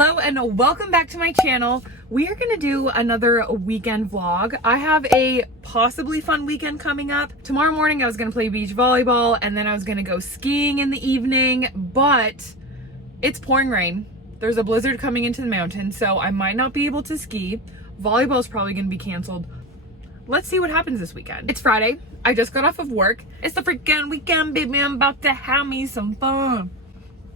Hello and welcome back to my channel. We are gonna do another weekend vlog. I have a possibly fun weekend coming up. Tomorrow morning I was gonna play beach volleyball and then I was gonna go skiing in the evening, but it's pouring rain. There's a blizzard coming into the mountain, so I might not be able to ski. Volleyball is probably gonna be canceled. Let's see what happens this weekend. It's Friday. I just got off of work. It's the freaking weekend, baby. I'm about to have me some fun.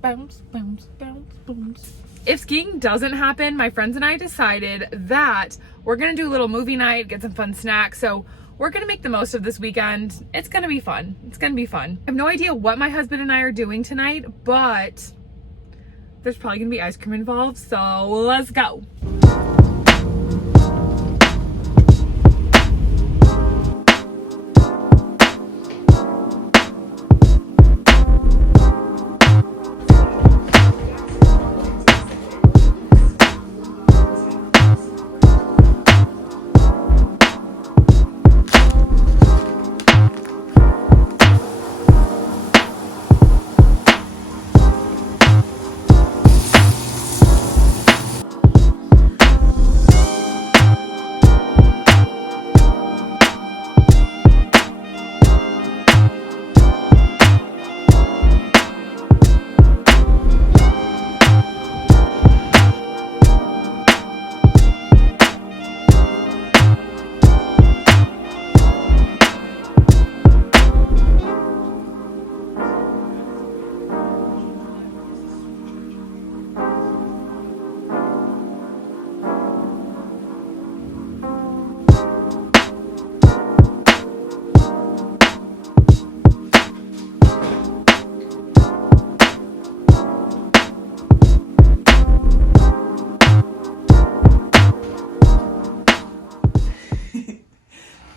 Bounce, bounce, bounce, bounce. If skiing doesn't happen, my friends and I decided that we're gonna do a little movie night, get some fun snacks. So we're gonna make the most of this weekend. It's gonna be fun. It's gonna be fun. I have no idea what my husband and I are doing tonight, but there's probably gonna be ice cream involved. So let's go.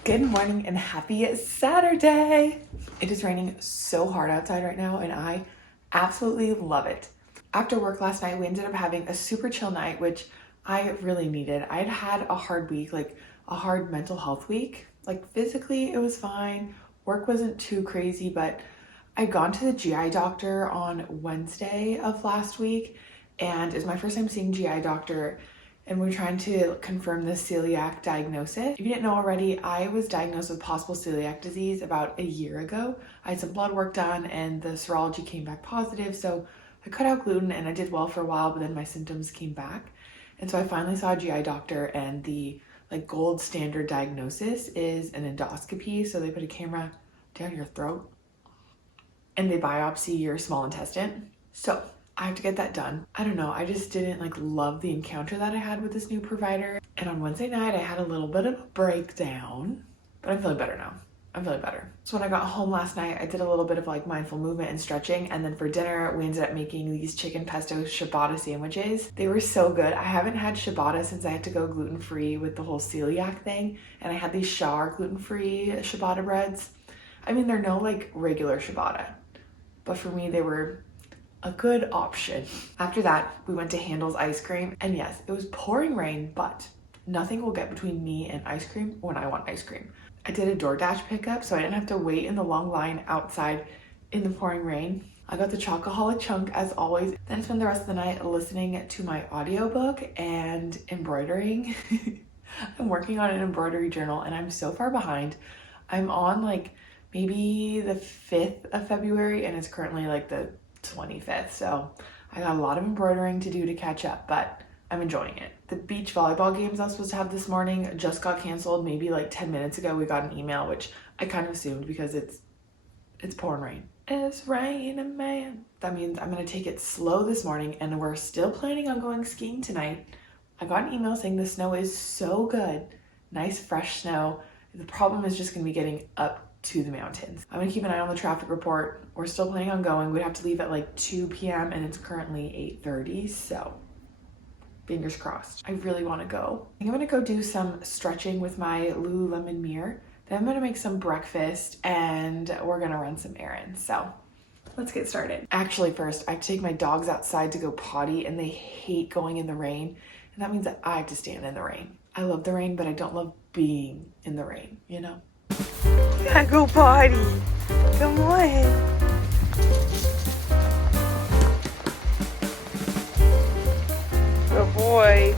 Good morning and happy Saturday. It is raining so hard outside right now and I absolutely love it. After work last night, we ended up having a super chill night, which I really needed. I had had a hard week, like a hard mental health week. Like physically it was fine. Work wasn't too crazy, but I'd gone to the GI doctor on Wednesday of last week and it's my first time seeing GI doctor. And we're trying to confirm the celiac diagnosis. If you didn't know already, I was diagnosed with possible celiac disease about a year ago. I had some blood work done and the serology came back positive. So I cut out gluten and I did well for a while, but then my symptoms came back. And so I finally saw a GI doctor and the gold standard diagnosis is an endoscopy. So they put a camera down your throat and they biopsy your small intestine. So I have to get that done. I don't know, I just didn't love the encounter that I had with this new provider. And on Wednesday night, I had a little bit of a breakdown, but I'm feeling better now. I'm feeling better. So when I got home last night, I did a little bit of mindful movement and stretching. And then for dinner, we ended up making these chicken pesto ciabatta sandwiches. They were so good. I haven't had ciabatta since I had to go gluten-free with the whole celiac thing. And I had these Char gluten-free ciabatta breads. I mean, they're no regular ciabatta, but for me, they were a good option. After that, we went to Handel's ice cream. And yes, it was pouring rain, but nothing will get between me and ice cream when I want ice cream. I did a DoorDash pickup, so I didn't have to wait in the long line outside in the pouring rain. I got the chocoholic chunk as always. Then spent the rest of the night listening to my audiobook and embroidering. I'm working on an embroidery journal and I'm so far behind. I'm on maybe the 5th of February and it's currently the 25th, so I got a lot of embroidering to do to catch up, but I'm enjoying it. The beach volleyball games I was supposed to have this morning just got canceled. Maybe 10 minutes ago we got an email, which I kind of assumed because it's pouring rain. It's raining, man. That means I'm gonna take it slow this morning and we're still planning on going skiing tonight. I got an email saying the snow is so good, nice fresh snow. The problem is just gonna be getting up to the mountains. I'm gonna keep an eye on the traffic report. We're still planning on going. We'd have to leave at 2 p.m. and it's currently 8:30, so fingers crossed. I really want to go. I think I'm gonna go do some stretching with my Lululemon mirror. Then I'm gonna make some breakfast and we're gonna run some errands. So let's get started. Actually, first I have to take my dogs outside to go potty and they hate going in the rain. And that means that I have to stand in the rain. I love the rain, but I don't love being in the rain, you know? Gotta go potty. Come on. boy.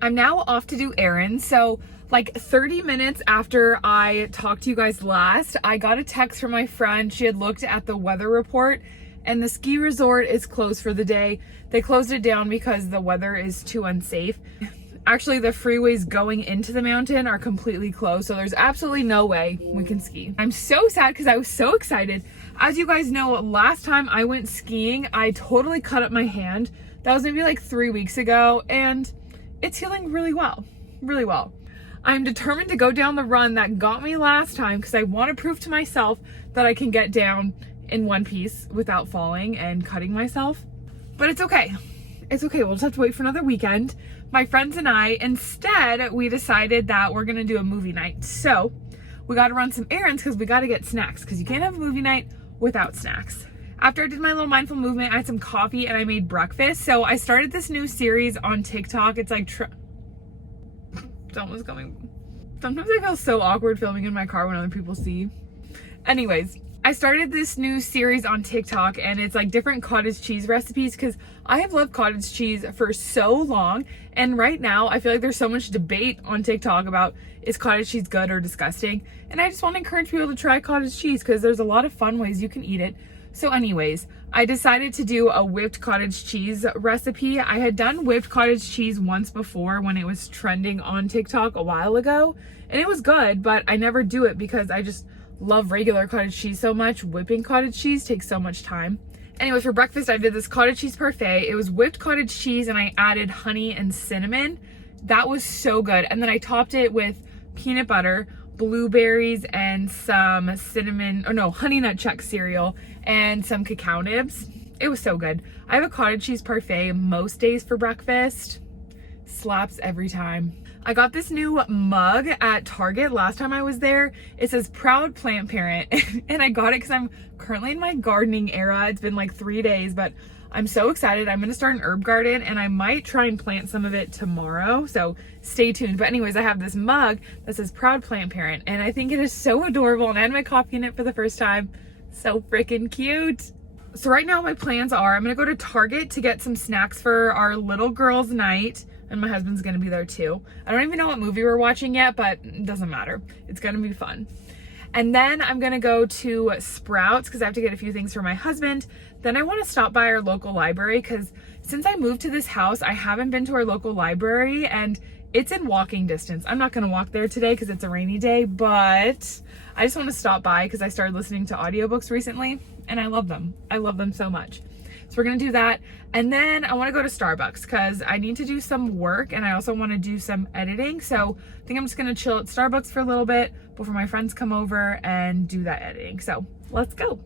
I'm now off to do errands. So like 30 minutes after I talked to you guys last, I got a text from my friend. She had looked at the weather report and the ski resort is closed for the day. They closed it down because the weather is too unsafe. Actually, the freeways going into the mountain are completely closed, so there's absolutely no way we can ski. I'm so sad because I was so excited. As you guys know, last time I went skiing, I totally cut up my hand. That was maybe like 3 weeks ago, and it's healing really well, really well. I'm determined to go down the run that got me last time because I want to prove to myself that I can get down in one piece without falling and cutting myself. But it's okay. It's okay. We'll just have to wait for another weekend. My friends and I, instead, we decided that we're going to do a movie night. So we got to run some errands because we got to get snacks because you can't have a movie night without snacks. After I did my little mindful movement, I had some coffee and I made breakfast. So I started this new series on TikTok. It's like, someone's coming. Sometimes I feel so awkward filming in my car when other people see. Anyways, I started this new series on TikTok and it's like different cottage cheese recipes because I have loved cottage cheese for so long. And right now I feel like there's so much debate on TikTok about is cottage cheese good or disgusting. And I just want to encourage people to try cottage cheese because there's a lot of fun ways you can eat it. So anyways, I decided to do a whipped cottage cheese recipe. I had done whipped cottage cheese once before when it was trending on TikTok a while ago, and it was good, but I never do it because I just love regular cottage cheese so much. Whipping cottage cheese takes so much time. Anyways, for breakfast, I did this cottage cheese parfait. It was whipped cottage cheese and I added honey and cinnamon. That was so good. And then I topped it with peanut butter, blueberries, and some honey nut Chex cereal and some cacao nibs. It was so good. I have a cottage cheese parfait most days for breakfast. Slaps every time. I got this new mug at Target last time I was there. It says proud plant parent and I got it because I'm currently in my gardening era. It's been like 3 days, but I'm so excited. I'm going to start an herb garden and I might try and plant some of it tomorrow. So stay tuned. But anyways, I have this mug that says proud plant parent and I think it is so adorable and I had my coffee in it for the first time. So freaking cute. So right now my plans are I'm going to go to Target to get some snacks for our little girls' night. And my husband's going to be there too. I don't even know what movie we're watching yet, but it doesn't matter. It's going to be fun. And then I'm going to go to Sprouts because I have to get a few things for my husband. Then I want to stop by our local library because since I moved to this house, I haven't been to our local library and it's in walking distance. I'm not going to walk there today because it's a rainy day, but I just want to stop by because I started listening to audiobooks recently and I love them. I love them so much. So we're going to do that. And then I want to go to Starbucks because I need to do some work and I also want to do some editing. So I think I'm just going to chill at Starbucks for a little bit before my friends come over and do that editing. So let's go.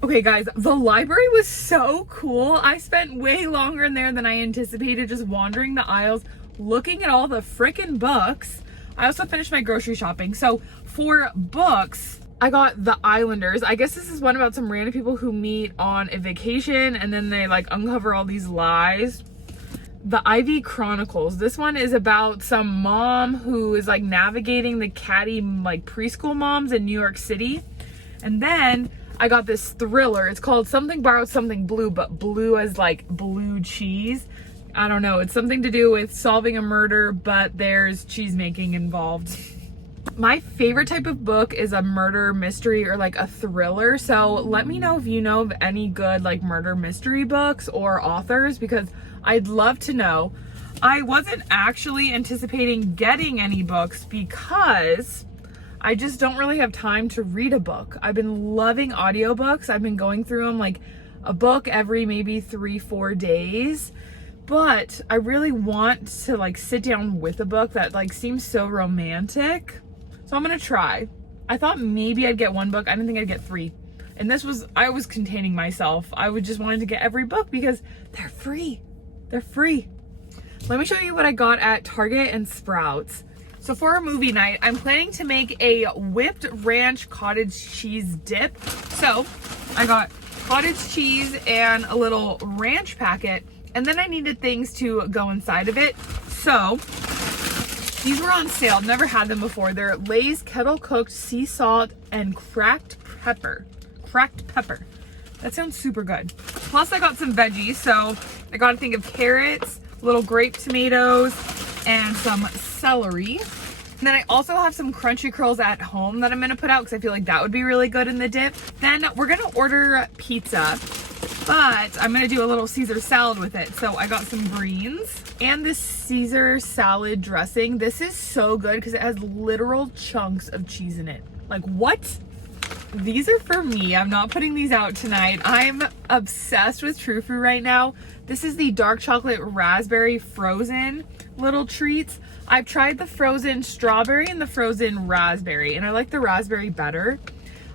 Okay guys, the library was so cool. I spent way longer in there than I anticipated, just wandering the aisles, looking at all the freaking books. I also finished my grocery shopping. So for books, I got The Islanders. I guess this is one about some random people who meet on a vacation and then they like uncover all these lies. The Ivy Chronicles. This one is about some mom who is like navigating the catty like preschool moms in New York City. And then I got this thriller. It's called Something Borrowed Something Blue, but blue as like blue cheese. I don't know. It's something to do with solving a murder, but there's cheese making involved. My favorite type of book is a murder mystery or like a thriller. So let me know if you know of any good like murder mystery books or authors, because I'd love to know. I wasn't actually anticipating getting any books because I just don't really have time to read a book. I've been loving audiobooks. I've been going through them like a book every maybe 3-4 days. But I really want to like sit down with a book that like seems so romantic. So I'm gonna try. I thought maybe I'd get one book. I didn't think I'd get 3. And I was containing myself. I would just wanted to get every book because they're free. They're free. Let me show you what I got at Target and Sprouts. So for our movie night, I'm planning to make a whipped ranch cottage cheese dip. So I got cottage cheese and a little ranch packet, and then I needed things to go inside of it. So these were on sale. I've never had them before. They're Lay's kettle cooked sea salt and cracked pepper. Cracked pepper. That sounds super good. Plus I got some veggies. So I got a thing of carrots, little grape tomatoes, and some celery. And then I also have some crunchy curls at home that I'm gonna put out because I feel like that would be really good in the dip. Then we're gonna order pizza, but I'm gonna do a little Caesar salad with it. So I got some greens and this Caesar salad dressing. This is so good because it has literal chunks of cheese in it. Like, what? These are for me. I'm not putting these out tonight. I'm obsessed with True Fruit right now. This is the dark chocolate raspberry frozen little treats. I've tried the frozen strawberry and the frozen raspberry, and I like the raspberry better.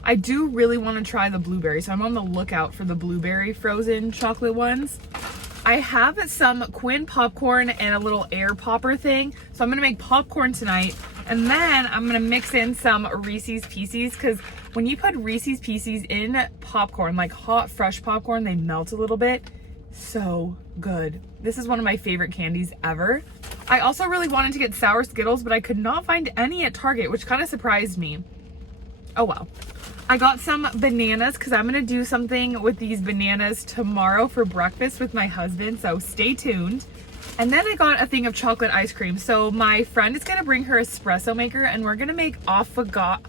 I do really want to try the blueberry, so I'm on the lookout for the blueberry frozen chocolate ones. I have some Quinn popcorn and a little air popper thing, so I'm gonna make popcorn tonight, and then I'm gonna mix in some Reese's Pieces, because when you put Reese's Pieces in popcorn, like hot fresh popcorn, they melt a little bit. So good. This is one of my favorite candies ever. I also really wanted to get sour Skittles, but I could not find any at Target, which kind of surprised me. Oh well. I got some bananas because I'm going to do something with these bananas tomorrow for breakfast with my husband, so stay tuned. And then I got a thing of chocolate ice cream. So my friend is going to bring her espresso maker, and we're going to make affogatos.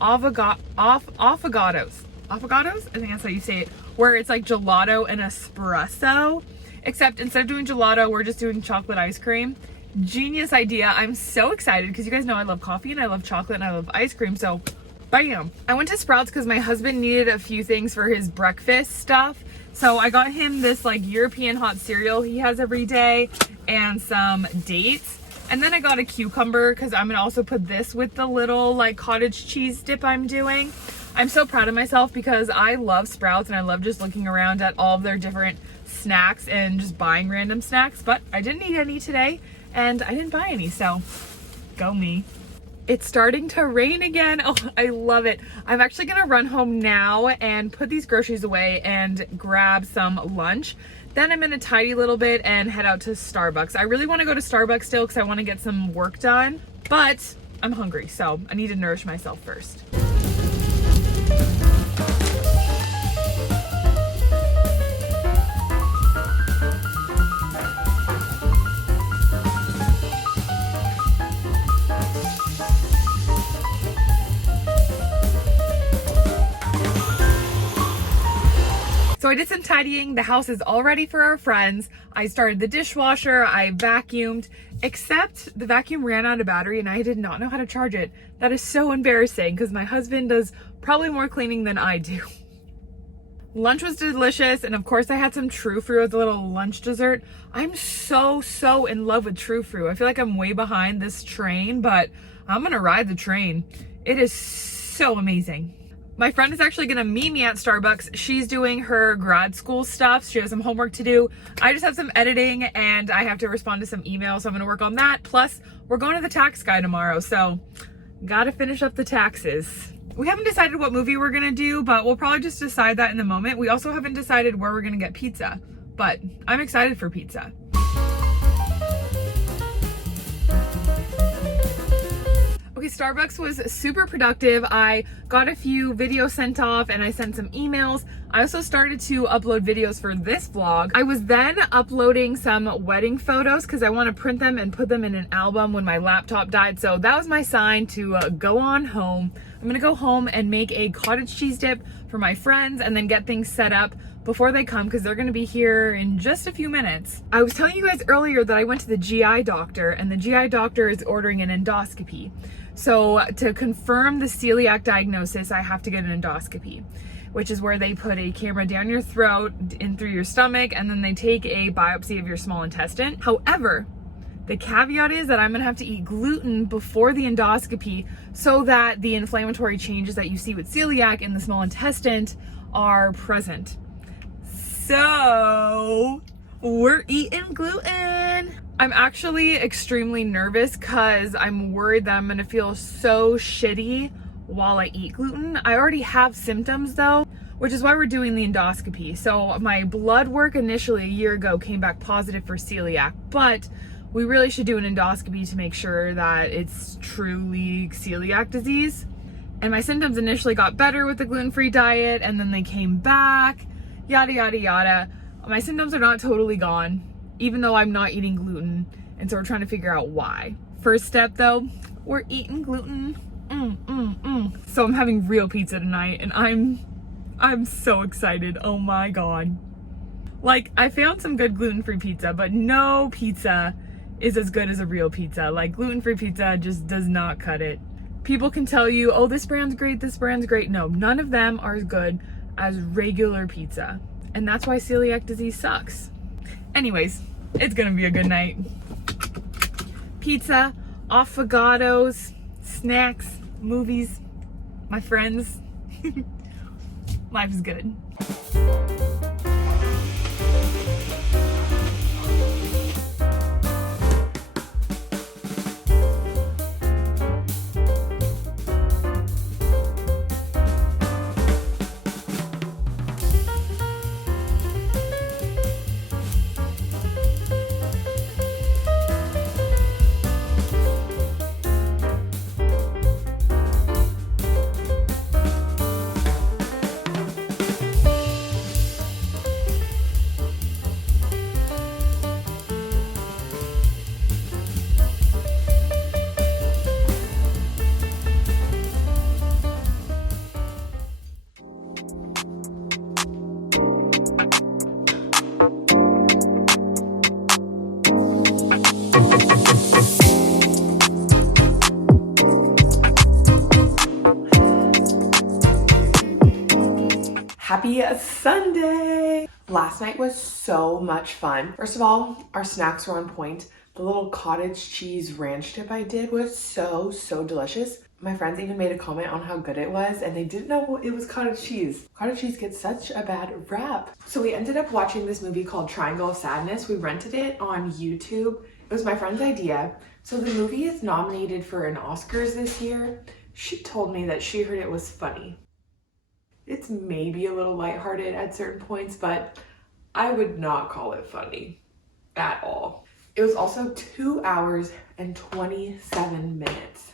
Affogatos? I think that's how you say it. Where it's like gelato and espresso. Except instead of doing gelato, we're just doing chocolate ice cream. Genius idea. I'm so excited because you guys know I love coffee and I love chocolate and I love ice cream. So bam. I went to Sprouts because my husband needed a few things for his breakfast stuff. So I got him this like European hot cereal he has every day and some dates. And then I got a cucumber because I'm gonna also put this with the little like cottage cheese dip I'm doing. I'm so proud of myself because I love Sprouts and I love just looking around at all of their different snacks and just buying random snacks, but I didn't eat any today and I didn't buy any, so go me. It's starting to rain again. Oh, I love it. I'm actually gonna run home now and put these groceries away and grab some lunch. Then I'm gonna tidy a little bit and head out to Starbucks. I really wanna go to Starbucks still because I wanna get some work done, but I'm hungry, so I need to nourish myself first. So I did some tidying. The house is all ready for our friends. I started the dishwasher, I vacuumed, except the vacuum ran out of battery and I did not know how to charge it. That is so embarrassing because my husband does probably more cleaning than I do. Lunch was delicious, and of course I had some True Fruit as a little lunch dessert. I'm so in love with True Fruit. I feel like I'm way behind this train, but I'm gonna ride the train. It is so amazing. My friend is actually gonna meet me at Starbucks. She's doing her grad school stuff. She has some homework to do. I just have some editing and I have to respond to some emails, so I'm gonna work on that. Plus, we're going to the tax guy tomorrow, so gotta finish up the taxes. We haven't decided what movie we're gonna do, but we'll probably just decide that in the moment. We also haven't decided where we're gonna get pizza, but I'm excited for pizza. Okay, Starbucks was super productive. I got a few videos sent off and I sent some emails. I also started to upload videos for this vlog. I was then uploading some wedding photos because I want to print them and put them in an album when my laptop died. So that was my sign to go on home. I'm gonna go home and make a cottage cheese dip for my friends and then get things set up before they come because they're gonna be here in just a few minutes. I was telling you guys earlier that I went to the GI doctor and the GI doctor is ordering an endoscopy. So to confirm the celiac diagnosis, I have to get an endoscopy, which is where they put a camera down your throat and through your stomach, and then they take a biopsy of your small intestine. However, the caveat is that I'm gonna have to eat gluten before the endoscopy so that the inflammatory changes that you see with celiac in the small intestine are present. So we're eating gluten. I'm actually extremely nervous because I'm worried that I'm gonna feel so shitty while I eat gluten. I already have symptoms though, which is why we're doing the endoscopy. So my blood work initially a year ago came back positive for celiac, but we really should do an endoscopy to make sure that it's truly celiac disease. And my symptoms initially got better with the gluten-free diet and then they came back, yada, yada, yada. My symptoms are not totally gone, even though I'm not eating gluten. And so we're trying to figure out why. First step though, we're eating gluten. So I'm having real pizza tonight and I'm so excited. Oh my God. Like, I found some good gluten-free pizza, but no pizza is as good as a real pizza. Like, gluten-free pizza just does not cut it. People can tell you, oh, this brand's great, this brand's great. No, none of them are as good as regular pizza. And that's why celiac disease sucks. Anyways, it's gonna be a good night. Pizza, affogatos, snacks, movies, my friends. Life is good. Happy Sunday! Last night was so much fun. First of all, our snacks were on point. The little cottage cheese ranch dip I did was so delicious. My friends even made a comment on how good it was and they didn't know it was cottage cheese. Cottage cheese gets such a bad rap. So we ended up watching this movie called Triangle of Sadness. We rented it on YouTube. It was my friend's idea. So the movie is nominated for an Oscars this year. She told me that she heard it was funny. It's maybe a little lighthearted at certain points, but I would not call it funny at all. It was also 2 hours and 27 minutes.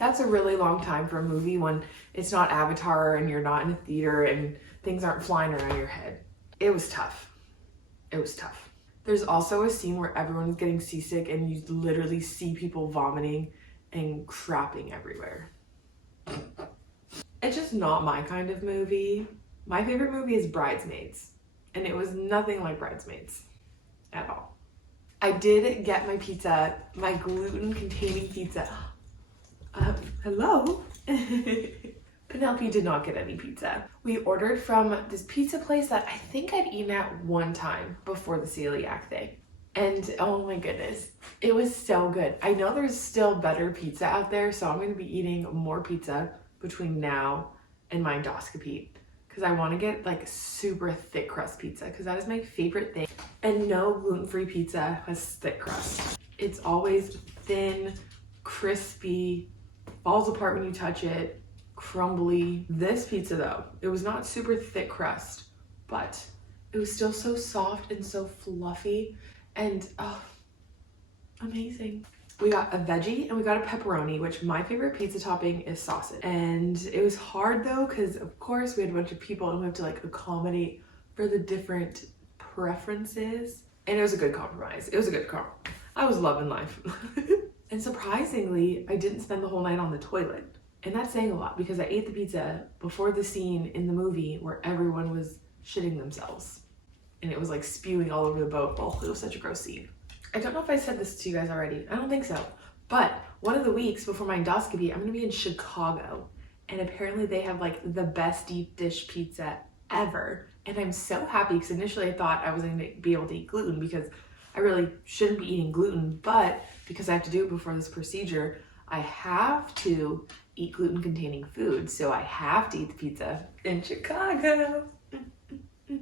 That's a really long time for a movie when it's not Avatar and you're not in a theater and things aren't flying around your head. It was tough. It was tough. There's also a scene where everyone's getting seasick and you literally see people vomiting and crapping everywhere. It's just not my kind of movie. My favorite movie is Bridesmaids, and it was nothing like Bridesmaids at all. I did get my pizza, my gluten-containing pizza. Hello? Penelope did not get any pizza. We ordered from this pizza place that I think I'd eaten at one time before the celiac thing. And oh my goodness, it was so good. I know there's still better pizza out there, so I'm gonna be eating more pizza between now and my endoscopy because I want to get like super thick crust pizza because that is my favorite thing. And no gluten-free pizza has thick crust. It's always thin, crispy, falls apart when you touch it, crumbly. This pizza though, it was not super thick crust, but it was still so soft and so fluffy and oh, amazing. We got a veggie and we got a pepperoni, which my favorite pizza topping is sausage. And it was hard though, because of course we had a bunch of people and we have to like accommodate for the different preferences. And it was a good compromise. It was a good compromise. I was loving life. And surprisingly, I didn't spend the whole night on the toilet. And that's saying a lot because I ate the pizza before the scene in the movie where everyone was shitting themselves. And it was like spewing all over the boat. Oh, it was such a gross scene. I don't know if I said this to you guys already. I don't think so. But one of the weeks before my endoscopy, I'm gonna be in Chicago. And apparently they have like the best deep dish pizza ever. And I'm so happy because initially I thought I wasn't gonna be able to eat gluten because I really shouldn't be eating gluten. But because I have to do it before this procedure, I have to eat gluten-containing food. So I have to eat the pizza in Chicago.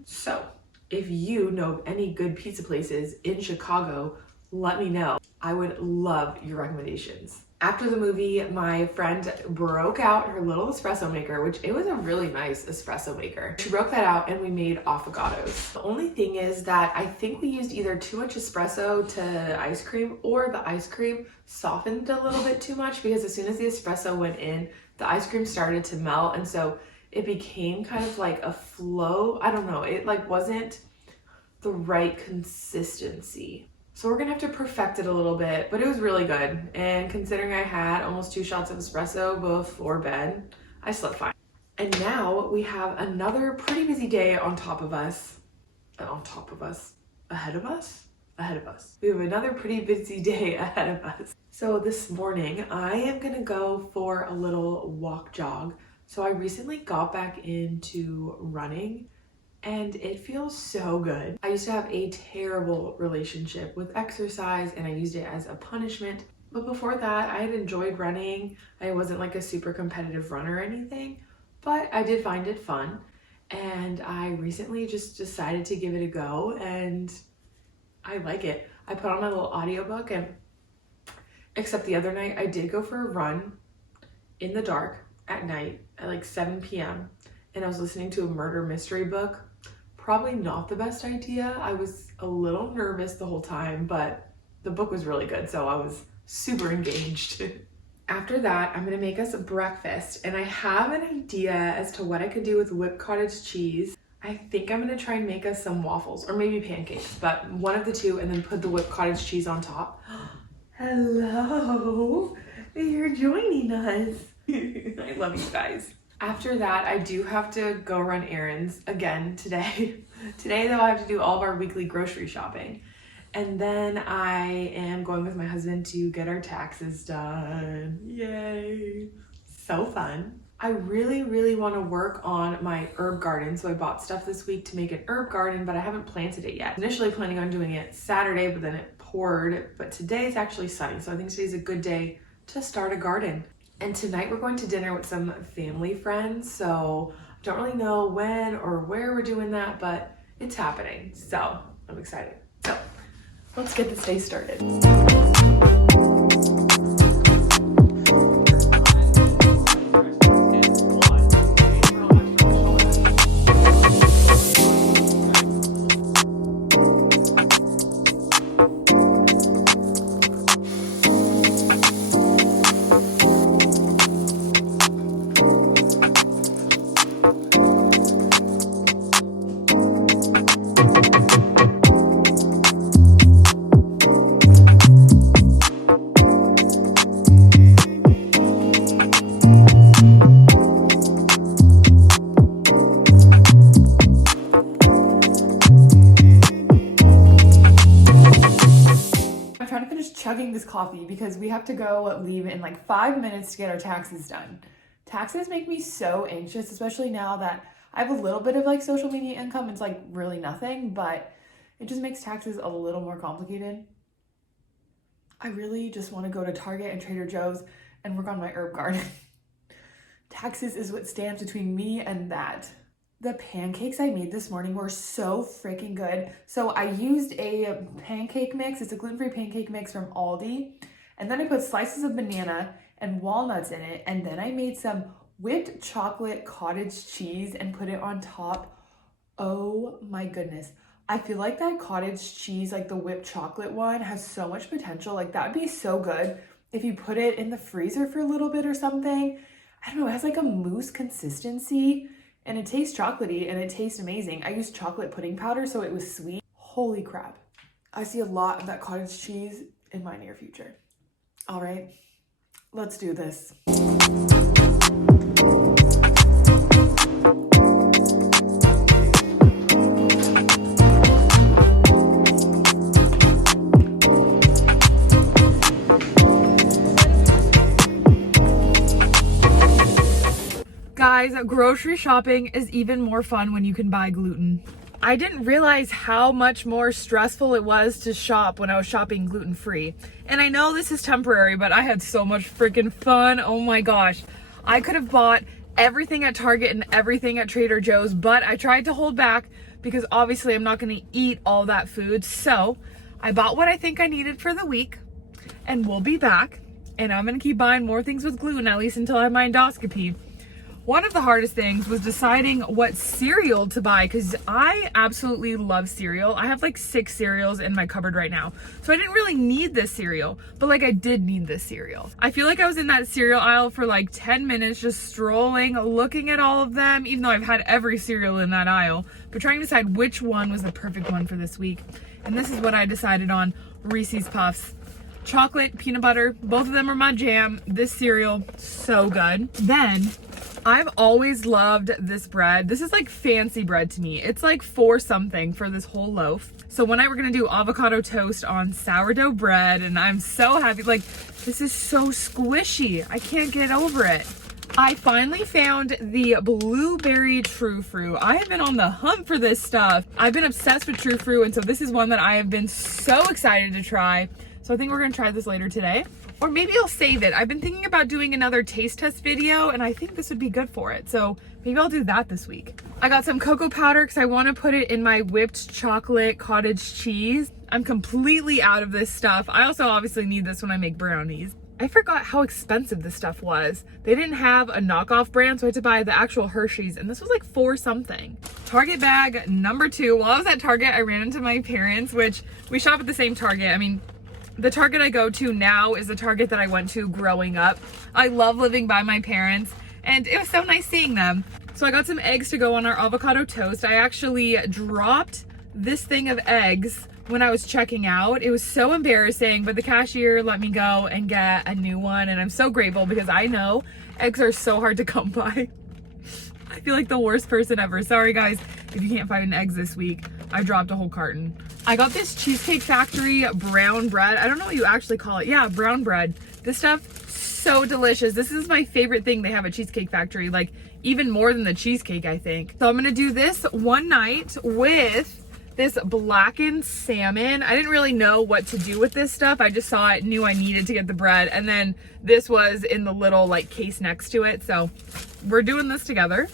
So if you know of any good pizza places in Chicago, let me know. I would love your recommendations. After the movie, my friend broke out her little espresso maker, which it was a really nice espresso maker. She broke that out and we made affogatos. The only thing is that I think we used either too much espresso to ice cream or the ice cream softened a little bit too much because as soon as the espresso went in, the ice cream started to melt and so it became kind of like a flow. I don't know, it like wasn't the right consistency. So we're gonna have to perfect it a little bit, but it was really good. And considering I had almost 2 shots of espresso before bed, I slept fine. And now we have another pretty busy day on top of us. Ahead of us? Ahead of us. We have another pretty busy day ahead of us. So this morning, I am gonna go for a little walk jog. So I recently got back into running and it feels so good. I used to have a terrible relationship with exercise and I used it as a punishment. But before that, I had enjoyed running. I wasn't like a super competitive runner or anything, but I did find it fun. And I recently just decided to give it a go and I like it. I put on my little audiobook and except the other night I did go for a run in the dark at night at like 7 p.m. and I was listening to a murder mystery book. Probably not the best idea. I was a little nervous the whole time, but the book was really good, so I was super engaged. After that, I'm gonna make us a breakfast, and I have an idea as to what I could do with whipped cottage cheese. I think I'm gonna try and make us some waffles, or maybe pancakes, but one of the two, and then put the whipped cottage cheese on top. Hello, you're joining us. I love you guys. After that, I do have to go run errands again today. Today, though, I have to do all of our weekly grocery shopping. And then I am going with my husband to get our taxes done. Yay! So fun. I really, really want to work on my herb garden. So I bought stuff this week to make an herb garden, but I haven't planted it yet. Initially planning on doing it Saturday, but then it poured. But today is actually sunny, so I think today's a good day to start a garden. And tonight we're going to dinner with some family friends. So I don't really know when or where we're doing that, but it's happening. So I'm excited. So let's get this day started. Chugging this coffee because we have to go leave in like 5 minutes to get our taxes done. Taxes make me so anxious, especially now that I have a little bit of like social media income. It's like really nothing, but it just makes taxes a little more complicated. I really just want to go to Target and Trader Joe's and work on my herb garden. Taxes is what stands between me and that. The pancakes I made this morning were so freaking good. So I used a pancake mix. It's a gluten-free pancake mix from Aldi. And then I put slices of banana and walnuts in it. And then I made some whipped chocolate cottage cheese and put it on top. Oh my goodness. I feel like that cottage cheese, like the whipped chocolate one, has so much potential. Like that would be so good if you put it in the freezer for a little bit or something. I don't know, it has like a mousse consistency and it tastes chocolatey and it tastes amazing. I used chocolate pudding powder, so it was sweet. Holy crap. I see a lot of that cottage cheese in my near future. All right, let's do this. Guys, grocery shopping is even more fun when you can buy gluten. I didn't realize how much more stressful it was to shop when I was shopping gluten-free. And I know this is temporary, but I had so much freaking fun. Oh my gosh. I could have bought everything at Target and everything at Trader Joe's, but I tried to hold back because obviously I'm not going to eat all that food. So I bought what I think I needed for the week, and we'll be back. And I'm going to keep buying more things with gluten, at least until I have my endoscopy. One of the hardest things was deciding what cereal to buy because I absolutely love cereal. I have like 6 cereals in my cupboard right now. So I didn't really need this cereal, but like I did need this cereal. I feel like I was in that cereal aisle for like 10 minutes just strolling, looking at all of them, even though I've had every cereal in that aisle, but trying to decide which one was the perfect one for this week. And this is what I decided on: Reese's Puffs. Chocolate, peanut butter, both of them are my jam. This cereal, so good. Then I've always loved this bread. This is like fancy bread to me. It's like $4 something for this whole loaf. So one night we're gonna do avocado toast on sourdough bread, and I'm so happy. Like, this is so squishy. I can't get over it. I finally found the blueberry true fruit. I have been on the hunt for this stuff. I've been obsessed with true fruit, and so this is one that I have been so excited to try. So I think we're gonna try this later today. Or maybe I'll save it. I've been thinking about doing another taste test video, and I think this would be good for it. So maybe I'll do that this week. I got some cocoa powder because I want to put it in my whipped chocolate cottage cheese. I'm completely out of this stuff. I also obviously need this when I make brownies. I forgot how expensive this stuff was. They didn't have a knockoff brand, so I had to buy the actual Hershey's, and this was like $4 something. Target bag number 2. While I was at Target, I ran into my parents, which we shop at the same Target. I mean, the Target I go to now is the Target that I went to growing up. I love living by my parents, and it was so nice seeing them. So I got some eggs to go on our avocado toast. I actually dropped this thing of eggs when I was checking out. It was so embarrassing, but the cashier let me go and get a new one, and I'm so grateful because I know eggs are so hard to come by. I feel like the worst person ever. Sorry guys if you can't find eggs this week. I dropped a whole carton. I got this Cheesecake Factory brown bread. I don't know what you actually call it. Yeah, brown bread. This stuff, so delicious. This is my favorite thing they have at Cheesecake Factory, like even more than the cheesecake, I think. So I'm gonna do this one night with this blackened salmon. I didn't really know what to do with this stuff. I just saw it, knew I needed to get the bread, and then this was in the little like case next to it. So we're doing this together.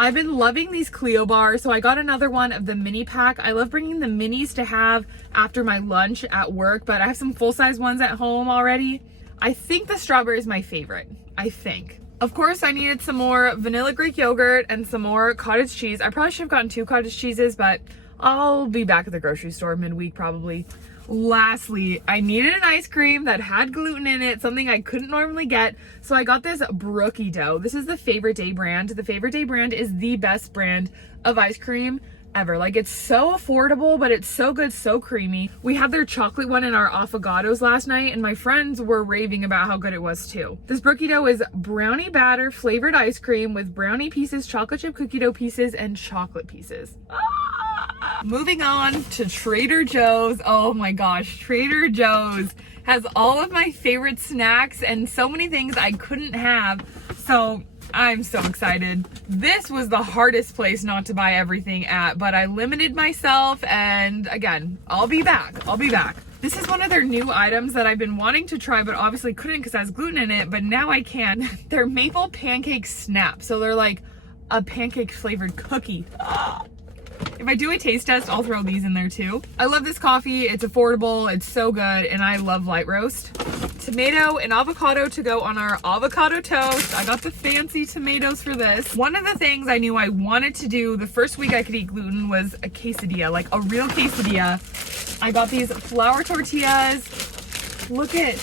I've been loving these Clio bars, so I got another one of the mini pack. I love bringing the minis to have after my lunch at work, but I have some full-size ones at home already. I think the strawberry is my favorite, I think. Of course, I needed some more vanilla Greek yogurt and some more cottage cheese. I probably should have gotten 2 cottage cheeses, but I'll be back at the grocery store midweek probably. Lastly, I needed an ice cream that had gluten in it, something I couldn't normally get. So I got this brookie dough. This is the Favorite Day brand. The Favorite Day brand is the best brand of ice cream ever. Like, it's so affordable, but it's so good, so creamy. We had their chocolate one in our affogatos last night, and my friends were raving about how good it was too. This brookie dough is brownie batter flavored ice cream with brownie pieces, chocolate chip cookie dough pieces, and chocolate pieces. Moving on to Trader Joe's. Oh my gosh, Trader Joe's has all of my favorite snacks and so many things I couldn't have. So I'm so excited. This was the hardest place not to buy everything at, but I limited myself, and again, I'll be back. This is one of their new items that I've been wanting to try, but obviously couldn't because it has gluten in it, but now I can. They're maple pancake snaps. So they're like a pancake flavored cookie. If I do a taste test, I'll throw these in there too. I love this coffee. It's affordable. It's so good. And I love light roast. tomato and avocado to go on our avocado toast. I got the fancy tomatoes for this. One of the things I knew I wanted to do the first week I could eat gluten was a quesadilla, like a real quesadilla. I got these flour tortillas. Look at,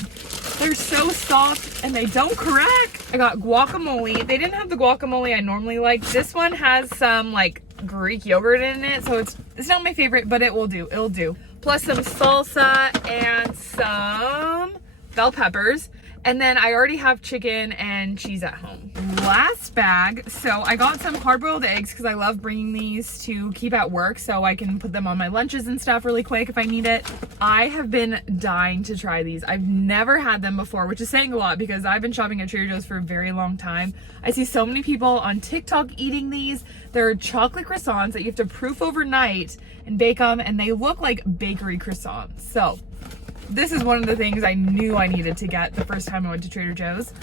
they're so soft and they don't crack. I got guacamole. They didn't have the guacamole I normally like. This one has some like Greek yogurt in it, so it's not my favorite, but it will do. It'll do. Plus some salsa and some bell peppers. And then I already have chicken and cheese at home. Last bag. So I got some hard-boiled eggs because I love bringing these to keep at work so I can put them on my lunches and stuff really quick if I need it. I have been dying to try these. I've never had them before, which is saying a lot because I've been shopping at Trader Joe's for a very long time. I see so many people on TikTok eating these. They're chocolate croissants that you have to proof overnight and bake them, and they look like bakery croissants. So this is one of the things I knew I needed to get the first time I went to Trader Joe's.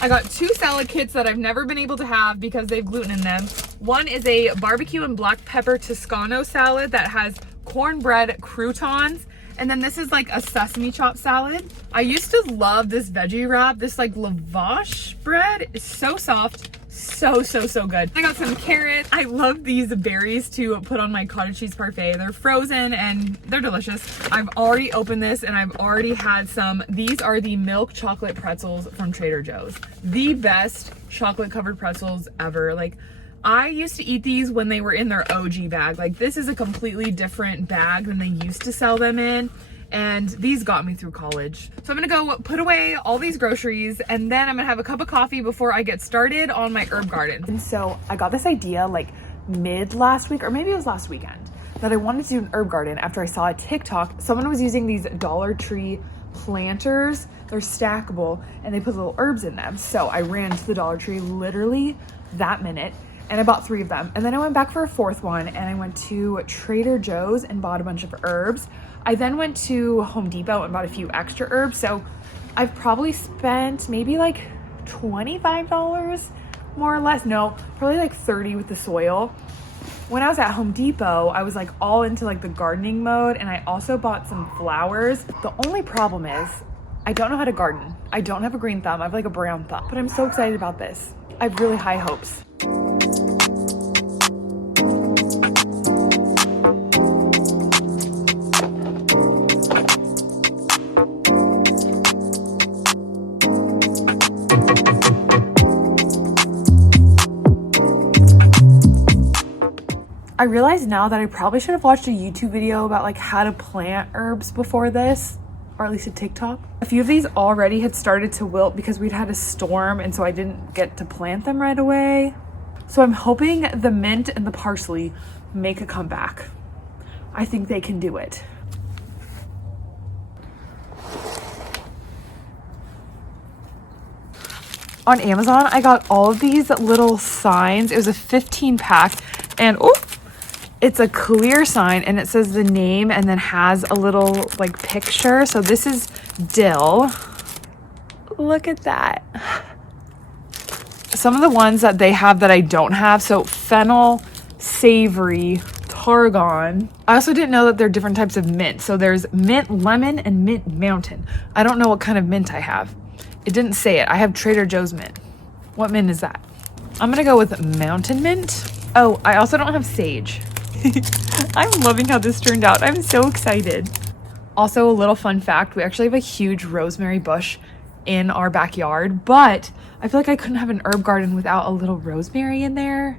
I got 2 salad kits that I've never been able to have because they have gluten in them. One is a barbecue and black pepper Toscano salad that has cornbread croutons. And then this is like a sesame chop salad. I used to love this veggie wrap. This like lavash bread is so soft. So good. I got some carrots. I love these berries to put on my cottage cheese parfait. They're frozen and they're delicious. I've already opened this and I've already had some. These are the milk chocolate pretzels from Trader Joe's. The best chocolate covered pretzels ever. Like, I used to eat these when they were in their OG bag. Like, this is a completely different bag than they used to sell them in. And these got me through college. So I'm gonna go put away all these groceries and then I'm gonna have a cup of coffee before I get started on my herb garden. And so I got this idea like mid last week, or maybe it was last weekend, that I wanted to do an herb garden after I saw a TikTok. Someone was using these Dollar Tree planters. They're stackable and they put little herbs in them. So I ran to the Dollar Tree literally that minute and I bought 3 of them. And then I went back for a 4th one and I went to Trader Joe's and bought a bunch of herbs. I then went to Home Depot and bought a few extra herbs. So I've probably spent maybe like $25 more or less. No, probably like 30 with the soil. When I was at Home Depot, I was like all into like the gardening mode, and I also bought some flowers. The only problem is I don't know how to garden. I don't have a green thumb. I have like a brown thumb, but I'm so excited about this. I have really high hopes. I realize now that I probably should have watched a YouTube video about like how to plant herbs before this, or at least a TikTok. A few of these already had started to wilt because we'd had a storm, and so I didn't get to plant them right away. So I'm hoping the mint and the parsley make a comeback. I think they can do it. On Amazon, I got all of these little signs. It was a 15 pack, and oh, it's a clear sign and it says the name and then has a little like picture. So this is dill. Look at that. Some of the ones that they have that I don't have. So fennel, savory, tarragon. I also didn't know that there are different types of mint. So there's mint lemon and mint mountain. I don't know what kind of mint I have. It didn't say it. I have Trader Joe's mint. What mint is that? I'm gonna go with mountain mint. Oh, I also don't have sage. I'm loving how this turned out. I'm so excited. Also, a little fun fact, we actually have a huge rosemary bush in our backyard, but I feel like I couldn't have an herb garden without a little rosemary in there.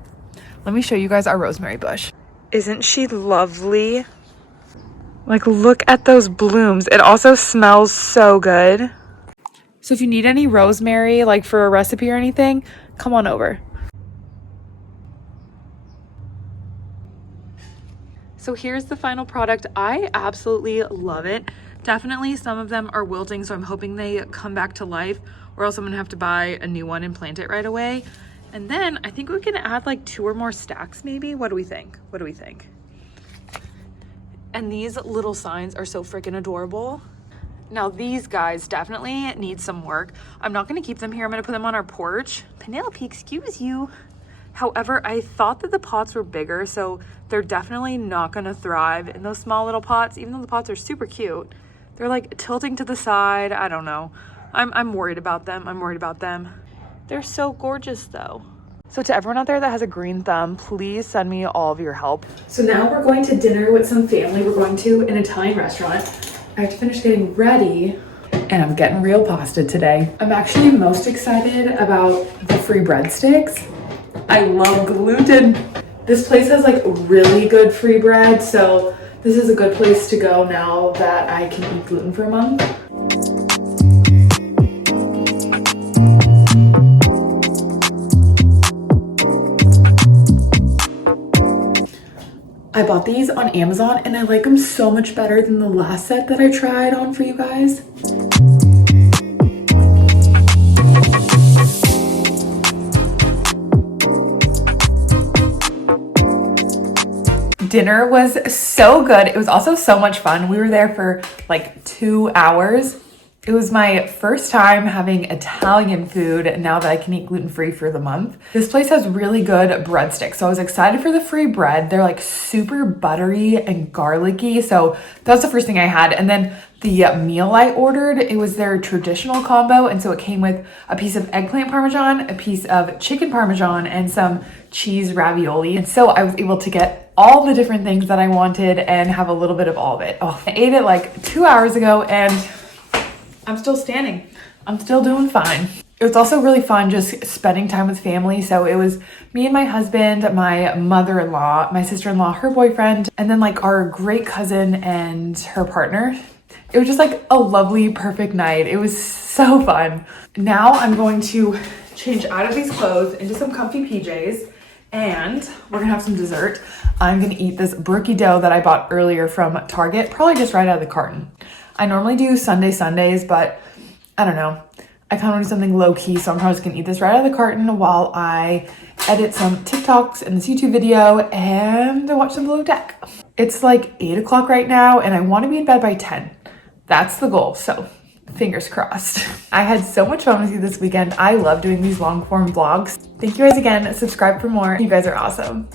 Let me show you guys our rosemary bush. Isn't she lovely? Like, look at those blooms. It also smells so good. So if you need any rosemary, like for a recipe or anything, come on over. So here's the final product. I absolutely love it. Definitely some of them are wilting, so I'm hoping they come back to life, or else I'm gonna have to buy a new one and plant it right away. And then I think we can add like 2 or more stacks maybe. What do we think? What do we think? And these little signs are so freaking adorable. Now these guys definitely need some work. I'm not gonna keep them here. I'm gonna put them on our porch. Penelope, excuse you. However, I thought that the pots were bigger, so they're definitely not gonna thrive in those small little pots, even though the pots are super cute. They're like tilting to the side, I don't know. I'm worried about them. I'm worried about them. They're so gorgeous though. So to everyone out there that has a green thumb, please send me all of your help. So now we're going to dinner with some family. We're going to an Italian restaurant. I have to finish getting ready and I'm getting real pasta today. I'm actually most excited about the free breadsticks. I love gluten. This place has like really good free bread, so this is a good place to go now that I can eat gluten for a month. I bought these on Amazon and I like them so much better than the last set that I tried on for you guys. Dinner was so good. It was also so much fun. We were there for like 2 hours. It was my first time having Italian food now that I can eat gluten-free for the month. This place has really good breadsticks, so I was excited for the free bread. They're like super buttery and garlicky, so that's the first thing I had. And then the meal I ordered, it was their traditional combo, and so it came with a piece of eggplant parmesan, a piece of chicken parmesan, and some cheese ravioli. And so I was able to get all the different things that I wanted and have a little bit of all of it. Oh, I ate it like 2 hours ago and I'm still standing. I'm still doing fine. It was also really fun just spending time with family. So it was me and my husband, my mother-in-law, my sister-in-law, her boyfriend, and then like our great cousin and her partner. It was just like a lovely, perfect night. It was so fun. Now I'm going to change out of these clothes into some comfy PJs and we're gonna have some dessert. I'm gonna eat this brookie dough that I bought earlier from Target, probably just right out of the carton. I normally do Sundays, but I don't know. I kind of want to do something low key, so I'm probably just gonna eat this right out of the carton while I edit some TikToks and this YouTube video and watch some Below Deck. It's like 8 o'clock right now and I want to be in bed by 10. That's the goal, so fingers crossed. I had so much fun with you this weekend. I love doing these long form vlogs. Thank you guys again. Subscribe for more. You guys are awesome.